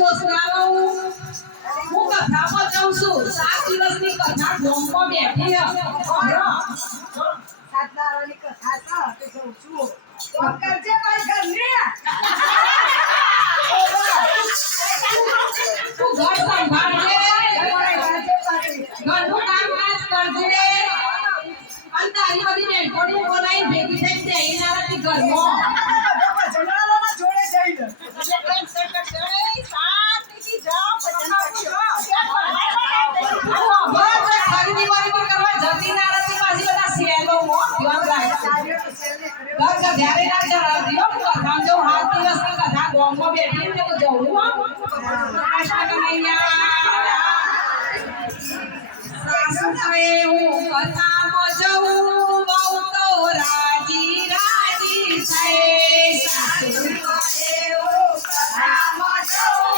છોકરાઓ હું કથામાં જાઉં છું 7 દિવસની કથા ગોમમાં બેઠી હ 7 દાડાની કથા છે તે જઉં છું તો કરજે ભાઈ ઘરની તું ઘર સંભાળજે ઘરનું કામ કાજ કરજે અને તારી બધી બેનપણીઓ બોલાવી ભેગી થઈને બેહીને આવતી ઘરમાં જનાલાના જોડે જઈને ખરીદી વરીદી કરવા જતી ના રહેતી પાછી બધા સેલો ધ્યાન રાખજો ઘરે ના જણાવજો કથા જો 7 દિવસની કથા ગોમમાં બેઠી ને તો જવું સાસુ કહે હું કથામાં જઉં બહુ તો રાજી રાજી થાય સાસુ કહે હું કથામાં જઉં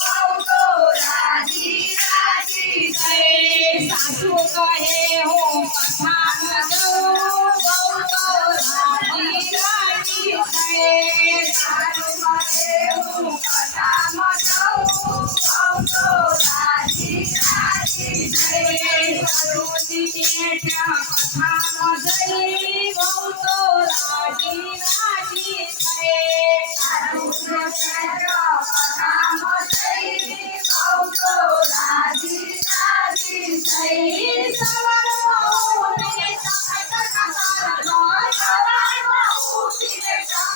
બહુ તો રાજી રાજી થાય સાસુ કહે હું કથામાં જઉં બહુ તો રાજી રાજી થાય સાસુ કહે હું કથામાં જઉં બહુ તો રાજી રાજી થાય સાસુજી બેઠા કથામાં જઈ બહુ તો રાજી રાજી થાય સાસુજી બેઠા કથામાં જઈ બહુ તો રાજી રાજી થઈ સવારમાં ઉઠીને સવારમાં ઉઠીને સાસુ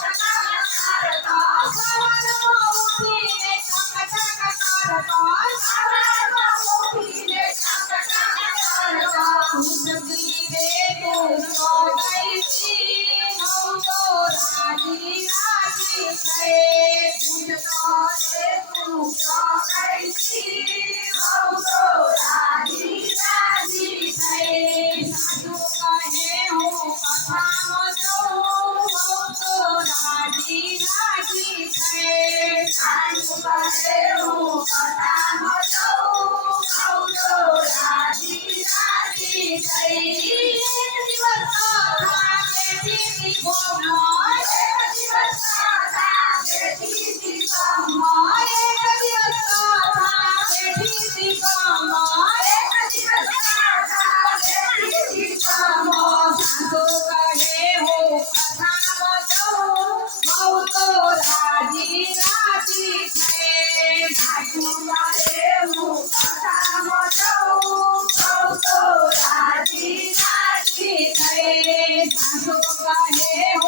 કહે